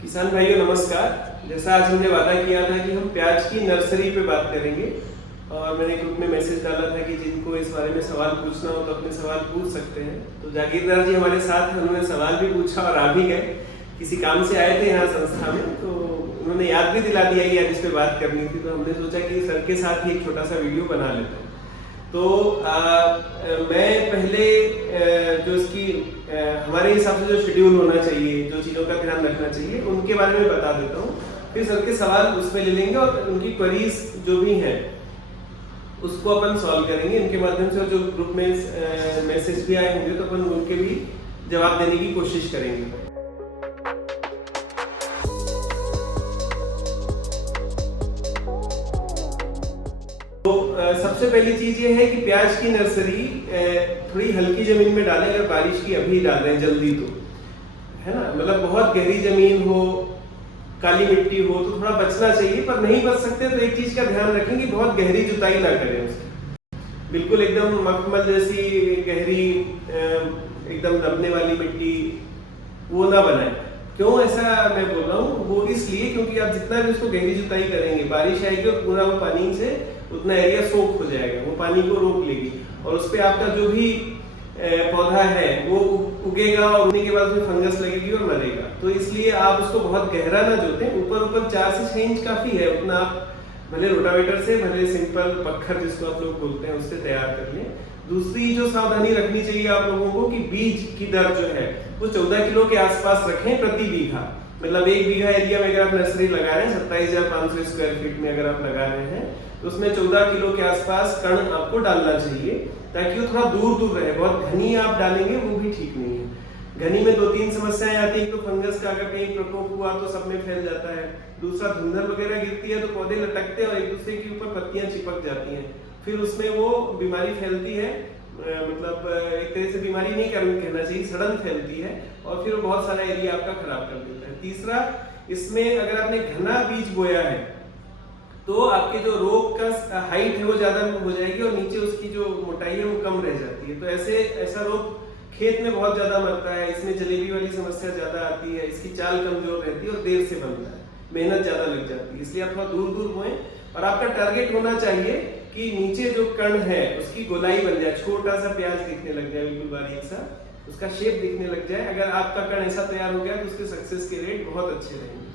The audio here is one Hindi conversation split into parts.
किसान भाइयों नमस्कार। जैसा आज हमने वादा किया था कि हम प्याज की नर्सरी पे बात करेंगे और मैंने ग्रुप में मैसेज डाला था कि जिनको इस बारे में सवाल पूछना हो तो अपने सवाल पूछ सकते हैं। तो जागीरदार जी हमारे साथ हैं, उन्होंने सवाल भी पूछा और आ भी गए। किसी काम से आए थे यहाँ संस्था में, तो उन्होंने याद भी दिला दिया कि आज इस पे बात करनी थी। तो हमने सोचा कि सर के साथ ही एक छोटा सा वीडियो बना लेते हैं। तो मैं पहले जो इसकी हमारे हिसाब से जो शेड्यूल होना चाहिए, जो चीज़ों का ध्यान रखना चाहिए, उनके बारे में बता देता हूँ। फिर सर के सवाल उसमें ले लेंगे और उनकी क्वेरीज जो भी हैं उसको अपन सॉल्व करेंगे। इनके माध्यम से जो ग्रुप में मैसेज भी आए होंगे तो अपन उनके भी जवाब देने की कोशिश करेंगे। सबसे पहली चीज ये है कि प्याज की नर्सरी थोड़ी हल्की जमीन में डालें। अगर बारिश की अभी डाल रहे हैं जल्दी तो है ना, मतलब बहुत गहरी जमीन हो, काली मिट्टी हो तो थोड़ा बचना चाहिए। पर नहीं बच सकते तो एक चीज का ध्यान रखें कि बहुत गहरी जुताई ना करें उसकी। बिल्कुल एकदम मखमल जैसी गहरी एकदम दबने वाली मिट्टी वो ना बनाए। क्यों ऐसा मैं बोल रहा हूँ, वो इसलिए क्योंकि आप जितना भी उसको गहरी जुताई करेंगे, बारिश आएगी और पूरा वो पानी से उतना एरिया सोख हो जाएगा, वो पानी को रोक लेगी और उस पर आपका जो भी पौधा है वो उगेगा और उगने के बाद उसमें फंगस लगेगी और मरेगा। तो इसलिए आप उसको बहुत गहरा ना जोतें। ऊपर 4 से 6 इंच काफी है, उतना आप भले रोटावेटर से, भले सिंपल पत्थर जिसको आप लोग बोलते हैं उससे तैयार कर लें। दूसरी जो सावधानी रखनी चाहिए आप लोगों को कि बीज की दर जो है वो 14 किलो के आसपास रखें प्रति बीघा। मतलब 1 बीघा एरिया में अगर आप नर्सरी लगा रहे हैं, 27,500 स्क्वायर फीट में अगर आप लगा रहे हैं तो उसमें 14 किलो के आसपास कण आपको डालना चाहिए, ताकि वो थोड़ा दूर दूर रहे। बहुत घनी आप डालेंगे वो भी ठीक नहीं है। घनी में 2-3 समस्याएं आती है। तो फंगस का अगर कहीं प्रकोप हुआ तो सब में फैल जाता है। दूसरा, धुंधल वगैरह गिरती है तो पौधे लटकते हैं और एक दूसरे के ऊपर पत्तियां चिपक जाती हैं, फिर उसमें वो बीमारी फैलती है। मतलब एक तरह से बीमारी नहीं कहना चाहिए, सड़न फैलती है और फिर वो बहुत सारा एरिया आपका खराब कर देता है। तीसरा, इसमें अगर आपने घना बीज बोया है तो आपके जो रोप का हाइट है वो ज्यादा हो जाएगी और नीचे उसकी जो मोटाई है वो कम रह जाती है। तो ऐसा रोप खेत में बहुत ज्यादा मरता है। इसमें जलेबी वाली समस्या ज्यादा आती है, इसकी चाल कमजोर रहती है और देर से बनता है, मेहनत ज्यादा लग जाती है। इसलिए आप थोड़ा दूर दूर बोएं और आपका टारगेट होना चाहिए कि नीचे जो कण है उसकी गोलाई बन जाए, छोटा सा प्याज दिखने लग जाए, बिल्कुल बारीक सा उसका शेप दिखने लग जाए। अगर आपका कण ऐसा तैयार हो गया तो उसके सक्सेस के रेट बहुत अच्छे रहेंगे।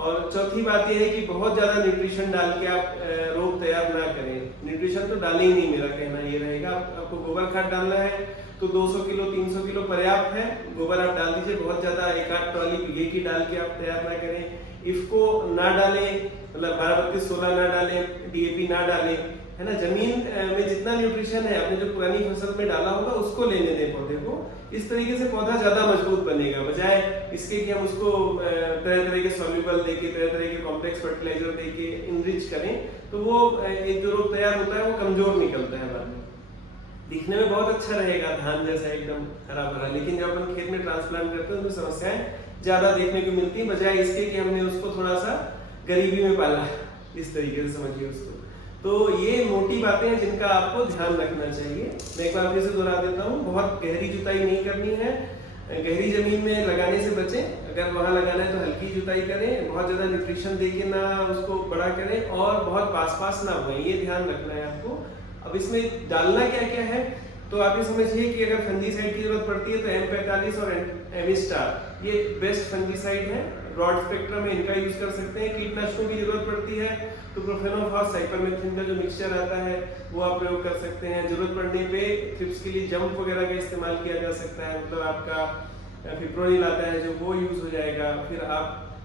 और चौथी बात यह है कि बहुत ज्यादा न्यूट्रिशन डाल के आप रोप तैयार ना करें। न्यूट्रिशन तो डालें ही नहीं, मेरा कहना ये रहेगा। आपको गोबर खाद डालना है तो 200 किलो 300 किलो पर्याप्त है। गोबर आप डाल दीजिए, बहुत ज्यादा 1-8 ट्रॉली बीघे की डाल के आप तैयार ना करें। इफको ना डालें, मतलब 12-32-16 ना डालें, डीएपी ना डालें, है ना। जमीन में जितना न्यूट्रिशन है आपने जो पुरानी फसल में डाला होगा उसको लेने दें पौधे को। इस तरीके से पौधा ज्यादा मजबूत बनेगा, बजाय इसके कि हम उसको तरह तरह के सॉल्युबल देके, तरह तरह के कॉम्प्लेक्स फर्टिलाइजर देके इनरिच करें तो वो एक जो रोप तैयार होता है वो कमजोर निकलता है बाद में। दिखने में बहुत अच्छा रहेगा, धान जैसा एकदम हरा भरा, लेकिन जब अपन खेत में ट्रांसप्लांट करते हैं तो समस्याएं ज्यादा देखने को मिलती है, बजाय इसके कि हमने उसको थोड़ा सा गरीबी में पाला। इस तरीके से समझिए उसको। तो ये मोटी बातें हैं जिनका आपको ध्यान रखना चाहिए। मैं एक बार फिर से दोहरा देता हूँ, बहुत गहरी जुताई नहीं करनी है। गहरी जमीन में लगाने से बचें। अगर वहां लगाना है तो हल्की जुताई करें, बहुत ज्यादा न्यूट्रिशन देके ना उसको बड़ा करें और बहुत पास ना हुए, ये ध्यान रखना है आपको। अब इसमें डालना क्या क्या है तो आप ये समझिए कि अगर फंजीसाइड की जरूरत पड़ती है तो M45 और एमिस्टार ये बेस्ट फंजीसाइड है। ब्रॉड स्पेक्ट्रम में इनका यूज कर सकते हैं। कीटनाशकों की जरूरत पड़ती है तो प्रोफेनोफॉस साइपरमेथ्रिन का जो मिक्सचर आता है वो आप प्रयोग कर सकते हैं। जरूरत पड़ने पे थ्रिप्स के लिए जंप वगैरह का इस्तेमाल किया जा सकता है, मतलब आपका फिप्रोनिल आता है जो वो यूज हो जाएगा। फिर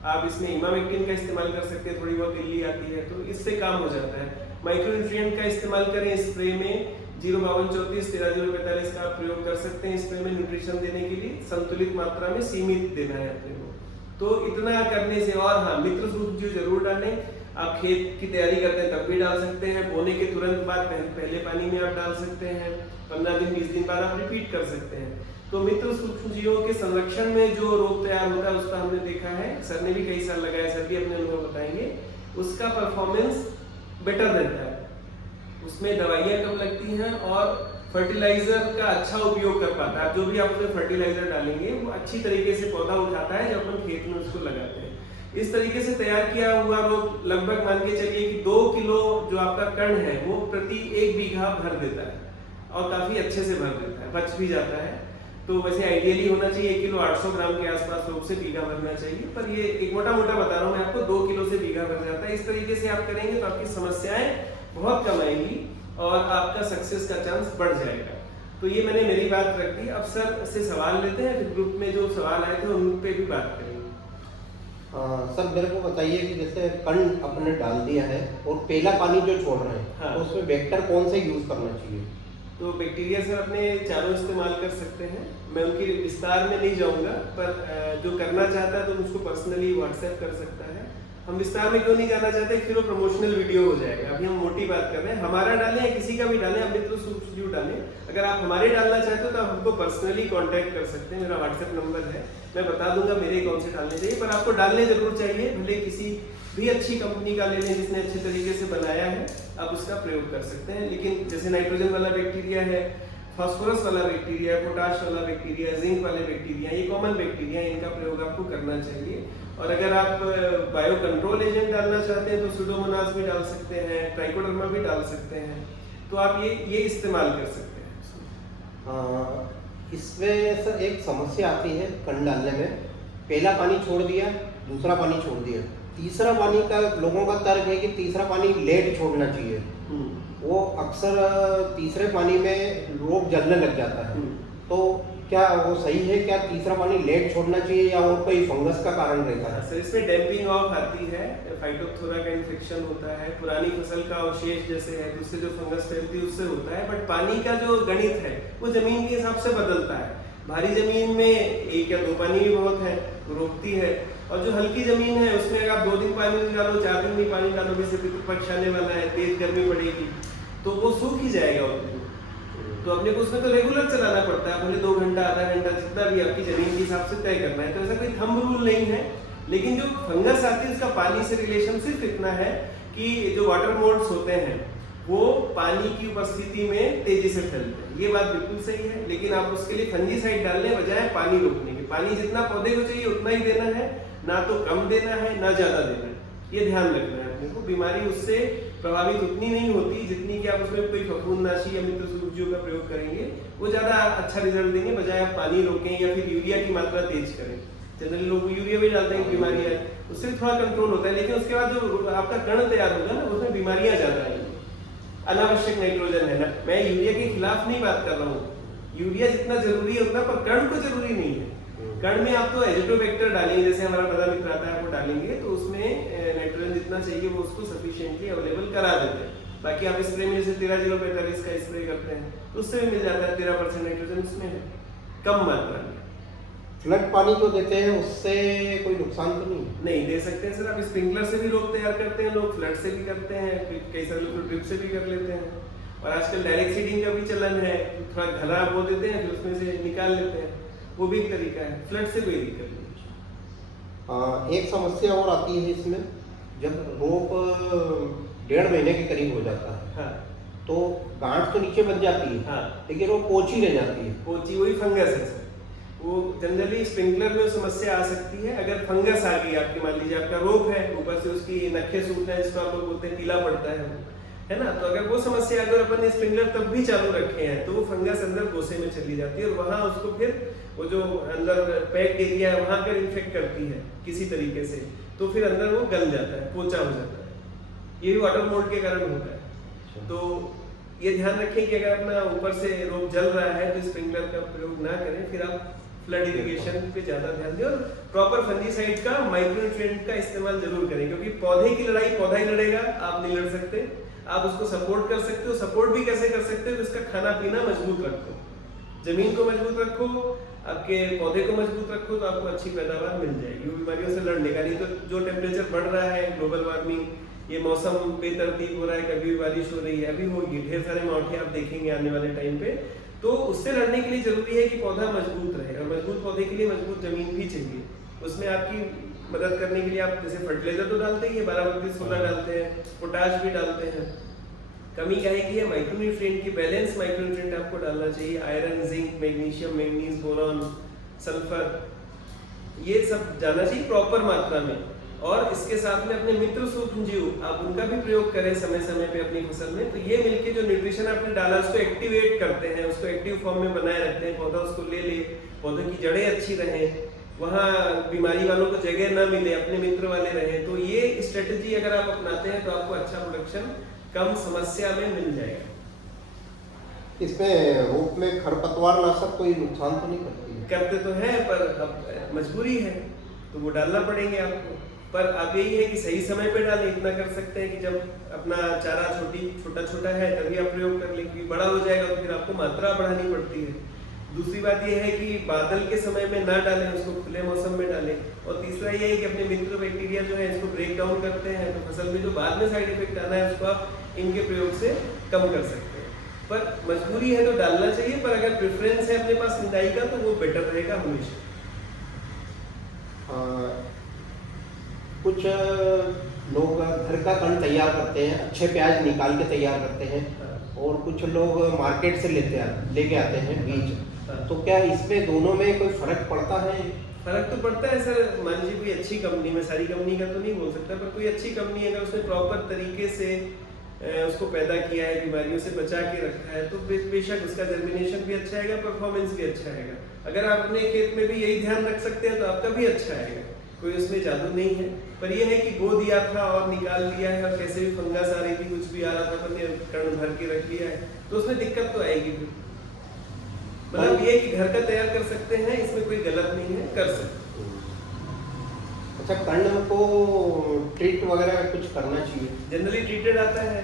आप इसमें इमामेक्टिन का इस्तेमाल कर सकते हैं, थोड़ी बहुत इल्ली आती है तो इससे काम हो जाता है। माइक्रोन्यूट्रिएंट का इस्तेमाल करें स्प्रे में, 05234 13045 का आप प्रयोग कर सकते हैं स्प्रे में न्यूट्रिशन देने के लिए। संतुलित मात्रा में सीमित देना है अपने को। तो इतना करने से, और हाँ, मित्र सूक्ष्मजीव जरूर डालें। आप खेत की तैयारी करते हैं तब भी डाल सकते हैं, बोने के तुरंत बाद पहले पानी में आप डाल सकते हैं, 15 दिन 20 दिन बाद आप रिपीट कर सकते हैं। तो मित्र सूक्ष्मजीवों के संरक्षण में जो रोग तैयार होता है उसका हमने देखा है, सर ने भी कई साल लगाया, सर भी अपने अनुभव बताएंगे, उसका परफॉर्मेंस बेटर रहता है। उसमें दवाइयाँ कम लगती हैं और फर्टिलाइजर का अच्छा उपयोग कर पाता है। जो भी आप उसमें फर्टिलाइजर डालेंगे वो अच्छी तरीके से पौधा उठाता है जब अपन खेत में उसको लगाते हैं। इस तरीके से तैयार किया हुआ रोप लगभग मान के चलिए कि 2 किलो जो आपका कण है वो प्रति 1 बीघा भर देता है और काफी अच्छे से भर देता है, बच भी जाता है। तो वैसे आइडियली होना चाहिए 1 किलो 800 ग्राम के आसपास रोप से बीघा भरना चाहिए, पर ये एक मोटा मोटा बता रहा हूँ मैं आपको, 2 किलो से बीघा भर जाता है। इस तरीके से आप करेंगे तो आपकी समस्याएं बहुत कम आएंगी और आपका सक्सेस का चांस बढ़ जाएगा। तो ये मैंने मेरी बात रख दी। अब सर से सवाल लेते हैं, फिर ग्रुप में जो सवाल आए थे उन पे भी बात करेंगे। सर मेरे को बताइए कि जैसे कण अपने डाल दिया है और पहला पानी जो छोड़ रहे हैं, हाँ। तो उसमें वेक्टर कौन से यूज करना चाहिए? तो बैक्टीरिया सर अपने चारों इस्तेमाल कर सकते हैं, मैं उनकी विस्तार में नहीं जाऊंगा, पर जो करना चाहता है तो मुझको पर्सनली व्हाट्सएप कर सकता है। हम विस्तार में क्यों नहीं जाना चाहते, फिर वो प्रमोशनल वीडियो हो जाएगा। अभी हम मोटी बात कर रहे हैं, हमारा डालें या किसी का भी डालें, आप मित्र सूक्ष्म डालें। अगर आप हमारे डालना चाहते हो तो आप हमको पर्सनली कांटेक्ट कर सकते हैं, मेरा व्हाट्सएप नंबर है, मैं बता दूंगा मेरे कौन से डालने चाहिए। पर आपको डालने जरूर चाहिए, भले किसी भी अच्छी कंपनी का ले लें जिसने अच्छे तरीके से बनाया है, आप उसका प्रयोग कर सकते हैं। लेकिन जैसे नाइट्रोजन वाला बैक्टीरिया है, फास्फोरस वाला बैक्टीरिया, पोटाश वाला बैक्टीरिया, जिंक वाले बैक्टीरिया, ये कॉमन बैक्टीरिया, इनका प्रयोग आपको करना चाहिए। और अगर आप बायो कंट्रोल एजेंट डालना चाहते हैं तो सुडोमोनास भी डाल सकते हैं, ट्राइकोडर्मा भी डाल सकते हैं, तो आप ये इस्तेमाल कर सकते हैं। इसमें सर एक समस्या आती है कण डालने में, पहला पानी छोड़ दिया, दूसरा पानी छोड़ दिया, तीसरा पानी का लोगों का तर्क है कि तीसरा पानी लेट छोड़ना चाहिए। वो अक्सर तीसरे पानी में रोग जलने लग जाता है, तो क्या वो सही है? क्या तीसरा पानी लेट छोड़ना चाहिए या और कोई फंगस का कारण रहता है? सर इसमें डैम्पिंग ऑफ आती है, फाइटोप्थोरा का इन्फेक्शन होता है, पुरानी फसल का अवशेष जैसे है, उससे जो फंगस फैलती है उससे होता है। बट पानी का जो गणित है वो जमीन के हिसाब से बदलता है। भारी जमीन में 1 या 2 पानी भी बहुत है, रोकती है, और जो हल्की जमीन है उसमें अगर आप 2 दिन पानी नहीं डालो, 4 दिन भी पानी डालो, जैसे पितृपक्ष आने वाला है, तेज गर्मी पड़ेगी तो वो सूख ही जाएगा। तो अपने को उसमें तो रेगुलर चलाना पड़ता है, भले 2 घंटा, आधा घंटा, जितना भी आपकी जमीन के हिसाब से तय करना है। तो ऐसा कोई थंब रूल नहीं है, लेकिन जो फंगस आती है उसका पानी से रिलेशन सिर्फ इतना है कि जो वाटर मोल्ड्स होते हैं वो पानी की उपस्थिति में तेजी से फैलते हैं, ये बात बिल्कुल सही है। लेकिन आप उसके लिए फंजीसाइड डालने बजाय पानी रोकने के, पानी जितना पौधे को चाहिए उतना ही देना है, ना तो कम देना है ना ज्यादा देना है, ये ध्यान रखना है अपने को। बीमारी उससे प्रभावित उतनी नहीं होती जितनी कि आप उसमें कोई फफूंदनाशी या मित्र सूक्ष्मजीव का प्रयोग करेंगे, वो ज्यादा अच्छा रिजल्ट देंगे, बजाय आप पानी रोकें या फिर यूरिया की मात्रा तेज करें। जनरली लोग यूरिया भी डालते हैं, बीमारी आए उससे भी थोड़ा कंट्रोल होता है, लेकिन उसके बाद जो आपका कण तैयार होगा ना उसमें बीमारियां ज्यादा आएंगी। अनावश्यक नाइट्रोजन है ना, मैं यूरिया के खिलाफ नहीं बात कर रहा हूँ, यूरिया जितना जरूरी है उतना, पर कण को जरूरी नहीं है। कण में आप तो एजिटोबैक्टर डालेंगे, जैसे हमारा बड़ा मित्र आता है वो डालेंगे, तो उसमें नाइट्रोजन जितना चाहिए वो उसको सफिशिएंटली अवेलेबल करा देते हैं। बाकी आप स्प्रे में जैसे 13-045 का स्प्रे करते हैं तो उससे भी मिल जाता है, 13% नाइट्रोजन उसमें है, कम मात्रा में। फ्लड पानी जो देते हैं उससे कोई नुकसान तो नहीं दे सकते हैं सर। आप स्प्रिंकलर से भी रोग तैयार करते हैं लोग, फ्लड से भी करते हैं, कई सारे लोग ड्रिप से भी कर लेते हैं, और आजकल डायरेक्ट सीडिंग का भी चलन है, थोड़ा घना बो देते हैं फिर उसमें से निकाल लेते हैं, वो भी एक तरीका है। फ्लड से कोई दिक्कत नहीं। एक समस्या और आती है इसमें, जब रोप 1.5 महीने के करीब हो जाता है, हाँ, तो गांठ तो नीचे बन जाती है, हाँ, लेकिन वो पोची रह जाती है। पोची वही फंगस है सर। वो जनरली स्प्रिंकलर में समस्या आ सकती है अगर फंगस आ गई आपकी, मान लीजिए आपका रोप है, ऊपर से उसकी नखे सूखना है, जिसको आप लोग बोलते हैं पीला पड़ता है ना, तो अगर वो समस्या, अगर अपन ने स्प्रिंकलर तब भी चालू रखे हैं तो वो फंगस अंदर गोसे में चली जाती है और वहां उसको फिर वो जो अंदर पैक्ड एरिया है वहां पर इन्फेक्ट करती है किसी तरीके से, तो फिर अंदर वो गल जाता है, पोचा हो जाता है। ये भी वाटर मोल्ड के कारण होता है। तो ये ध्यान रखें कि अगर अपना ऊपर से रोप जल रहा है तो स्प्रिंकलर का प्रयोग ना करें, फिर आप फ्लड इरिगेशन पे ज्यादा ध्यान दें और प्रॉपर फंजीसाइड का, माइक्रोन्यूट्रिएंट का इस्तेमाल जरूर करें, क्योंकि पौधे की लड़ाई पौधा ही लड़ेगा, आप नहीं लड़ सकते। आप उसको सपोर्ट कर सकते हो, सपोर्ट भी कैसे कर सकते हो, इसका खाना पीना मजबूत रखो, जमीन को मजबूत रखो, आपके पौधे को मजबूत रखो, तो आपको अच्छी पैदावार मिल जाएगी वो बीमारियों से लड़ने का। नहीं तो जो टेम्परेचर बढ़ रहा है, ग्लोबल वार्मिंग, ये मौसम बेतरतीब हो रहा है, कभी भी बारिश हो रही है, अभी होगी, ढेर सारे मावठे आप देखेंगे आने वाले टाइम पे, तो उससे लड़ने के लिए जरूरी है कि पौधा मजबूत रहे, और मजबूत पौधे के लिए मजबूत जमीन भी चाहिए। उसमें आपकी मदद करने के लिए आप जैसे फर्टिलाइजर तो डालते ही है, 12-32-16 डालते हैं, पोटाश भी डालते हैं। कमी क्या है कि ये माइक्रोन्यूट्रिएंट की बैलेंस माइक्रोन्यूट्रिएंट आपको डालना चाहिए, iron, zinc, magnesium, manganese, boron, sulphur, ये सब जाना चाहिए प्रॉपर मात्रा में। और इसके साथ में अपने मित्र सूक्ष्मजीव आप उनका भी प्रयोग करें समय समय पे अपनी फसल में, तो ये मिलके जो न्यूट्रिशन आपने डाला उसको एक्टिवेट करते हैं, उसको एक्टिव फॉर्म में बनाए रखते हैं, पौधा उसको ले ले, पौधों की जड़ें अच्छी रहें, वहाँ बीमारी वालों को जगह ना मिले, अपने मित्र वाले रहें। तो ये स्ट्रेटजी अगर आप अपनाते हैं तो आपको अच्छा प्रोडक्शन कम समस्या में मिल जाएगा। इसमें रूप में खरपतवार नाशक कोई नुकसान तो नहीं करती है? करते तो हैं, पर अब मजबूरी है तो वो डालना पड़ेंगे आपको। पर आप यही है कि सही समय पे डालें। इतना कर सकते हैं कि जब अपना चारा छोटा है तभी आप प्रयोग कर लें, क्योंकि बड़ा हो जाएगा तो फिर आपको मात्रा बढ़ानी पड़ती है। दूसरी बात यह है कि बादल के समय में ना डालें, उसको खुले मौसम में डालें। और तीसरा ये है कि अपने मित्र बैक्टीरिया जो है इसको ब्रेक डाउन करते हैं, तो फसल में जो बाद में साइड इफेक्ट आना है उसको आप इनके प्रयोग से कम कर सकते हैं। पर मजबूरी है तो डालना चाहिए, पर अगर प्रेफरेंस है अपने पास निदाई का तो वो बेटर रहेगा हमेशा। कुछ लोग घर का कण तैयार करते हैं, अच्छे प्याज निकाल के तैयार करते हैं, और कुछ लोग मार्केट से लेके आते हैं बीज। तो क्या इसमें दोनों में कोई फर्क पड़ता है? फर्क तो पड़ता है सर। मान लीजिए कोई अच्छी कंपनी में, सारी कंपनी का तो नहीं बोल सकता, पर कोई अच्छी कंपनी अगर उसने प्रॉपर तरीके से उसको पैदा किया है, बीमारियों से बचा के रखा है, तो बेशक उसका जर्मिनेशन भी अच्छा आएगा, परफॉर्मेंस भी अच्छा आएगा। अगर आप अपने खेत में भी यही ध्यान रख सकते हैं तो आपका भी अच्छा आएगा, कोई उसमें जादू नहीं है। पर यह है कि बो दिया था और निकाल दिया है और कैसे भी फंगस आ रही थी, कुछ भी आ रहा था, पर कण भर के रख दिया है, तो उसमें दिक्कत तो आएगी फिर। मतलब ये कि घर का तैयार कर सकते हैं, इसमें कोई गलत नहीं है, कर सकते। अच्छा, कण को ट्रीट वगैरह कुछ करना चाहिए? जनरली ट्रीटेड आता है।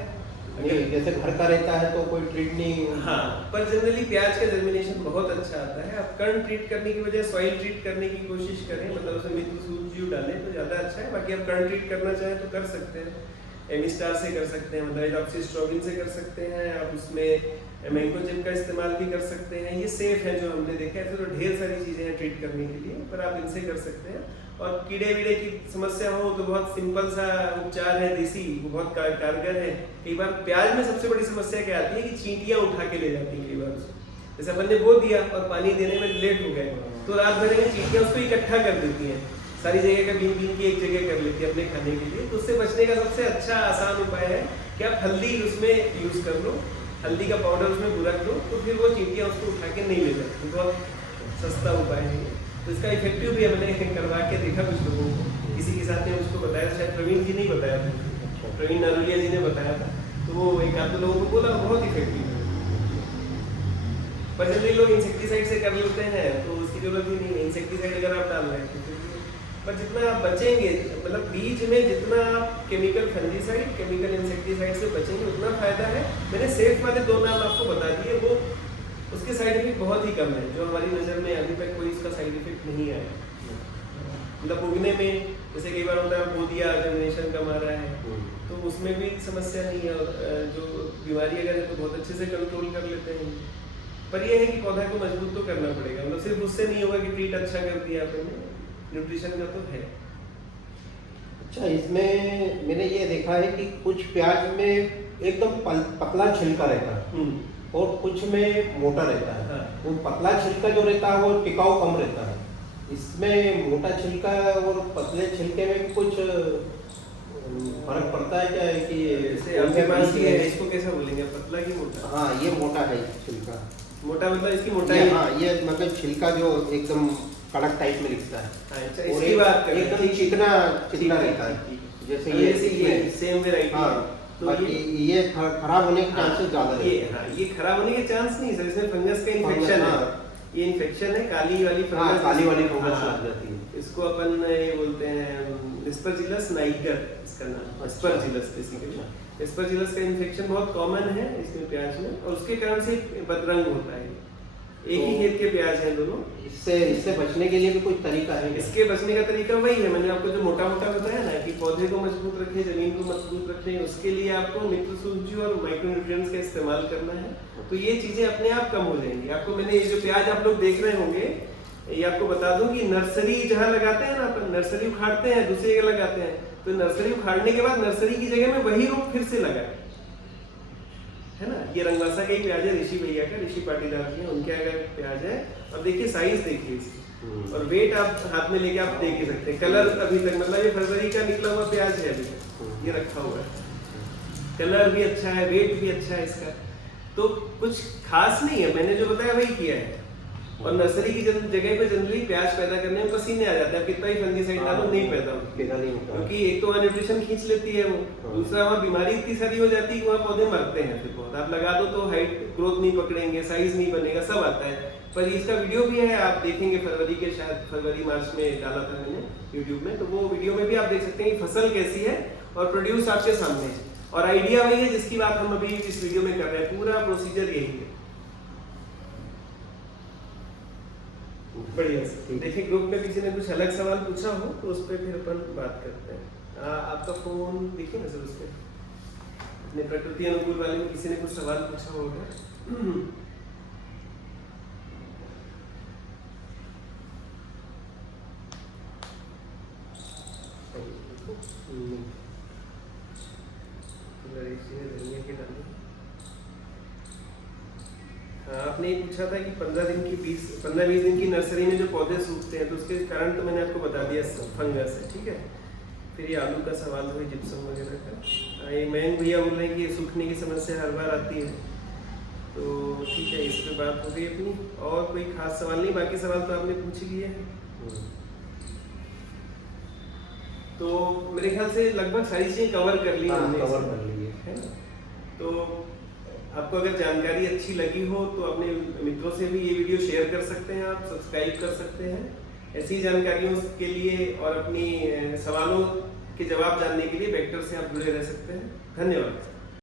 नहीं, जैसे घर का रहता है तो कोई ट्रीट नहीं? हाँ, पर जनरली प्याज का जर्मिनेशन बहुत अच्छा आता है। आप कण ट्रीट करने की बजाय सॉइल ट्रीट करने की कोशिश करें, मतलब उसमें मित्र सूक्ष्मजीव डालें तो ज़्यादा अच्छा है। बाकी आप कण ट्रीट करना चाहें तो कर सकते हैं, एमिस्टार से कर सकते हैं, मतलब एडॉक्सीस्ट्रोबिन से कर सकते हैं, आप उसमें मैंकोजेब का इस्तेमाल भी कर सकते हैं। ये सेफ है जो हमने देखा है, तो ढेर सारी चीज़ें हैं ट्रीट करने के लिए, पर आप इनसे कर सकते हैं। और कीड़े वीड़े की समस्या हो तो बहुत सिंपल सा उपचार है देसी, वो बहुत कारगर है। कई बार प्याज में सबसे बड़ी समस्या क्या आती है कि चींटियां उठा के ले जाती हैं कई बार उसको। जैसे अपन ने बो दिया और पानी देने में लेट हो गए, तो रात भर में चींटियां उसको इकट्ठा कर देती हैं, सारी जगह का बीन बीन की एक जगह कर लेती है अपने खाने के लिए। तो उससे बचने का सबसे अच्छा आसान उपाय है कि आप हल्दी उसमें यूज़ कर लो, हल्दी का पाउडर उसमें बुरक दो, तो फिर वो चींटियां उसको उठा के नहीं ले जाती। बहुत सस्ता उपाय है, तो इसका इफेक्टिव भी हमने करवा के देखा कुछ लोगों को। किसी के साथ ने उसको बताया, शायद प्रवीण जी ने बताया था, प्रवीण नरोलिया जी ने बताया था, तो वो एक आध लोगों को बोला बहुत इफेक्टिव है। पर जनरली लोग इंसेक्टिसाइड से कर लेते हैं तो उसकी जरूरत ही नहीं है। इंसेक्टिसाइड अगर आप डाल रहे हैं तो पर जितना आप बचेंगे, मतलब बीज में जितना आप केमिकल फंजीसाइड, केमिकल इंसेक्टिसाइड से बचेंगे उतना फायदा है। मैंने सेफ वाले दो नाम आपको बता दिए, वो उसके साइड इफेक्ट बहुत ही कम है, जो हमारी नज़र में अभी तक कोई इसका साइड इफेक्ट नहीं आया। मतलब उगने में जैसे कई बार होता है बो दिया, जर्मिनेशन कम आ रहा है, तो उसमें भी समस्या नहीं है। और जो बीमारी अगर है तो बहुत अच्छे से कंट्रोल कर लेते हैं। पर यह है कि पौधा को मजबूत तो करना पड़ेगा, मतलब सिर्फ उससे नहीं होगा कि ट्रीट अच्छा कर दिया आपने, न्यूट्रिशन का तो है। अच्छा, इसमें मैंने ये देखा है कि कुछ प्याज में एकदम पतला छिलका रहता है और कुछ में मोटा रहता है। हाँ। वो पतला छिलका जो रहता है वो टिकाऊ कम रहता है। इसमें मोटा छिलका और पतले छिलके में भी कुछ फर्क पड़ता है क्या? कि जैसे आपके पास ये है, इसको कैसा बोलेंगे, पतला की मोटा? हाँ, ये मोटा है छिलका। मोटा मतलब इसकी मोटाई? हाँ, ये मतलब छिलका जो एकदम कड़क टाइप में दिखता है। अच्छा, इसकी बात करें एकदम चिकना रहता है, जैसे ये सेम वेराइटी। हाँ, तो ये खराब होने के चांसेस ज्यादा रहते हैं। हाँ, ये खराब होने के चांस नहीं सर, इसमें फंगस का इन्फेक्शन है। ये इन्फेक्शन है, काली वाली फंगस। काली वाली फंगस लग जाती है। इसको अपन ये बोलते हैं एस्परजिलस नाइगर, इसका नाम एस्परजिलस बेसिकली। एस्परजिलस का इन्फेक्शन बहुत कॉमन है इसमें प्याज में, और उसके कारण से बदरंग होता है। एक ही खेत के प्याज हैं दोनों। इससे बचने के लिए भी कोई तरीका है? इसके बचने का तरीका वही है, मैंने आपको जो मोटा मोटा बताया ना, कि पौधे को मजबूत रखें, जमीन को मजबूत रखें, उसके लिए आपको मित्र सूक्ष्मजीव और माइक्रोन्यूट्रिएंट्स का इस्तेमाल करना है। तो ये चीजें अपने आप कम हो जाएंगी। आपको मैंने ये जो प्याज आप लोग देख रहे होंगे, ये आपको बता दूं कि नर्सरी जहाँ लगाते हैं ना, अपन नर्सरी उखाड़ते हैं, दूसरी जगह लगाते हैं, तो नर्सरी उखाड़ने के बाद नर्सरी की जगह में वही रोप फिर से लगाए, है ना। ये रंगवासा का ही प्याज है, ऋषि भैया का, ऋषि पाटीदार जी, उनके अगर प्याज है। और देखिए साइज देखिए इसकी, और वेट आप हाथ में लेके आप देख ही सकते हैं। कलर अभी तक मतलब ये फरवरी का निकला हुआ प्याज है अभी तक, ये रखा हुआ है। कलर भी अच्छा है, वेट भी अच्छा है इसका, तो कुछ खास नहीं है, मैंने जो बताया वही किया है। और नर्सरी की जगह पे जनरली प्याज पैदा करने में पसीने आ जाते हैं, कितना ही फंगिसाइड डालो नहीं पैदा होती, क्योंकि एक तो वहाँ न्यूट्रिशन खींच लेती है वो, दूसरा वहाँ बीमारी इतनी सारी हो जाती है कि वहाँ पौधे मरते हैं। फिर पौधा आप लगा दो तो हाइट ग्रोथ नहीं पकड़ेंगे, साइज नहीं बनेगा, सब आता है। पर इसका वीडियो भी है, आप देखेंगे फरवरी के, शायद फरवरी मार्च में डाला था मैंने यूट्यूब में, तो वो वीडियो में भी आप देख सकते हैं कि फसल कैसी है और प्रोड्यूस आपके सामने है। और आइडिया वही है जिसकी बात हम अभी इस वीडियो में कर रहे हैं, पूरा प्रोसीजर यही है। बढ़िया से देखिए, ग्रुप में किसी ने कुछ अलग सवाल पूछा हो तो उस पर फिर अपन बात करते हैं। आपका फोन देखिए ना सर, उस पर अपने प्रकृति अनुकूल वाले में किसी ने कुछ सवाल पूछा होगा। आपने ये पूछा था कि 15-20 दिन की नर्सरी में जो पौधे सूखते हैं तो उसके कारण तो मैंने आपको बता दिया, फंगस है, ठीक है। फिर ये आलू का सवाल हुआ जिप्सम वगैरह का, ये मयंक भैया बोल रहे हैं कि सूखने की समस्या हर बार आती है, तो ठीक है, इस पर बात हो गई अपनी। और कोई खास सवाल नहीं, बाकी सवाल तो आपने पूछ ही लिए हैं। तो मेरे ख्याल से लगभग सारी चीजें कवर कर ली हमने, है ना। तो आपको अगर जानकारी अच्छी लगी हो तो अपने मित्रों से भी ये वीडियो शेयर कर सकते हैं, आप सब्सक्राइब कर सकते हैं ऐसी जानकारियों के लिए, और अपनी सवालों के जवाब जानने के लिए वेक्टर से आप जुड़े रह सकते हैं। धन्यवाद।